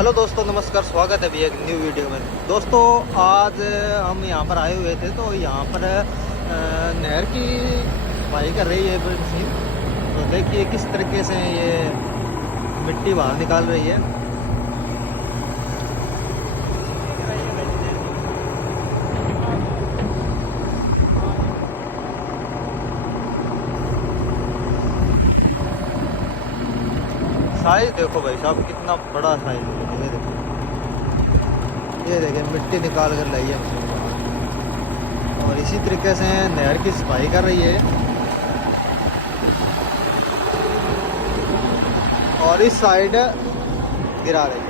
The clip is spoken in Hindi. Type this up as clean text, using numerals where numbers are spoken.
हेलो दोस्तों, नमस्कार। स्वागत है अभी एक न्यू वीडियो में। दोस्तों, आज हम यहाँ पर आए हुए थे तो यहाँ पर नहर की सफाई कर रही है बड़ी मशीन। तो देखिए किस तरीके से ये मिट्टी बाहर निकाल रही है। साइज देखो भाई साहब, कितना बड़ा साइज है। ये देखो, ये देखिए मिट्टी निकाल कर लाई है मशीन बाहर। और इसी तरीके से नहर की सफाई कर रही है और इस साइड गिरा रही है।